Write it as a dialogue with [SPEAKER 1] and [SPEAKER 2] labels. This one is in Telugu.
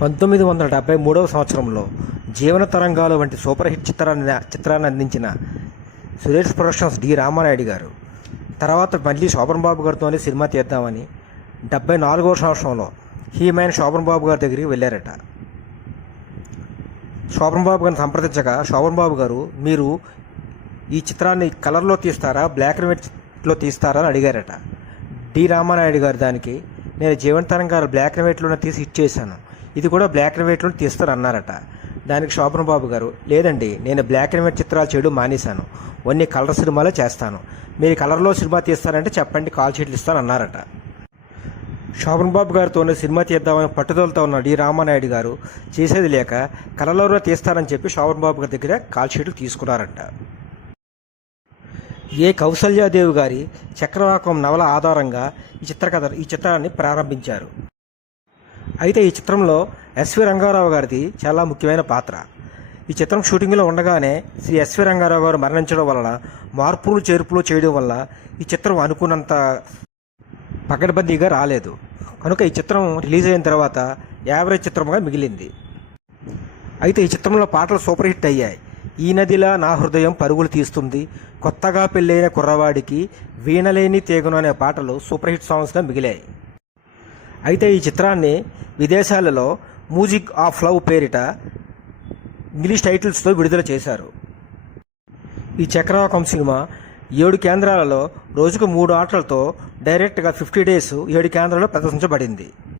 [SPEAKER 1] పంతొమ్మిది వందల డెబ్బై మూడవ సంవత్సరంలో జీవన తరంగాలు వంటి సూపర్ హిట్ చిత్రాన్ని చిత్రాన్ని అందించిన సురేష్ ప్రొడక్షన్స్ డి రామానాయుడు గారు. తర్వాత మళ్ళీ శోభన్ బాబు గారితోనే సినిమా తీద్దామని డెబ్బై నాలుగవ సంవత్సరంలో హీమైన్ శోభన్ బాబు గారి దగ్గరికి వెళ్ళారట. శోభన్ బాబు గారిని సంప్రదించగా శోభన్ బాబు గారు మీరు ఈ చిత్రాన్ని కలర్లో తీస్తారా బ్లాక్ అండ్ వైట్లో తీస్తారా అని అడిగారట. డి రామానాయుడు గారు దానికి నేను జీవన తరంగాలు బ్లాక్ అండ్ వైట్లోనే తీసి ఇచ్చేసాను ఇది కూడా బ్లాక్ అండ్ వైట్లో తీస్తాను అన్నారట దానికి శోభన్ బాబు గారు లేదండి నేను బ్లాక్ అండ్ వైట్ చిత్రాలు చేయడం మానేశాను. ఓన్లీ కలర్ సినిమాలో చేస్తాను. మీరు కలర్లో సినిమా తీస్తారంటే చెప్పండి కాల్ షీట్లు ఇస్తాను అన్నారట శోభన్ బాబు గారితోనే సినిమా తీద్దామని పట్టుదలతో ఉన్న డి. రామానాయుడు గారు చేసేది లేక కలర్లో తీస్తారని చెప్పి శోభన్ బాబు గారి దగ్గర కాల్ షీట్లు తీసుకున్నారంట. ఏ కౌసల్యాదేవి గారి చక్రవాకం నవల ఆధారంగా ఈ చిత్రకథ ఈ చిత్రాన్ని ప్రారంభించారు. అయితే ఈ చిత్రంలో ఎస్వి రంగారావు గారిది చాలా ముఖ్యమైన పాత్ర. ఈ చిత్రం షూటింగ్లో ఉండగానే శ్రీ ఎస్వి రంగారావు గారు మరణించడం వలన మార్పులు చేర్పులు చేయడం వల్ల ఈ చిత్రం అనుకున్నంత పకడ్బందీగా రాలేదు. కనుక ఈ చిత్రం రిలీజ్ అయిన తర్వాత యావరేజ్ చిత్రంగా మిగిలింది. అయితే ఈ చిత్రంలో పాటలు సూపర్ హిట్ అయ్యాయి. ఈ నదిలా నా హృదయం పరుగులు తీస్తుంది. కొత్తగా పెళ్ళైన కుర్రవాడికి వీణలేని తీగను అనే పాటలు సూపర్ హిట్ సాంగ్స్గా మిగిలాయి. అయితే ఈ చిత్రాన్ని విదేశాలలో మ్యూజిక్ ఆఫ్ లవ్ పేరిట ఇంగ్లీష్ టైటిల్స్తో విడుదల చేశారు. ఈ చక్రవాకం సినిమా ఏడు కేంద్రాలలో రోజుకు మూడు ఆటలతో డైరెక్ట్గా ఫిఫ్టీ డేస్ ఏడు కేంద్రాల్లో ప్రదర్శించబడింది.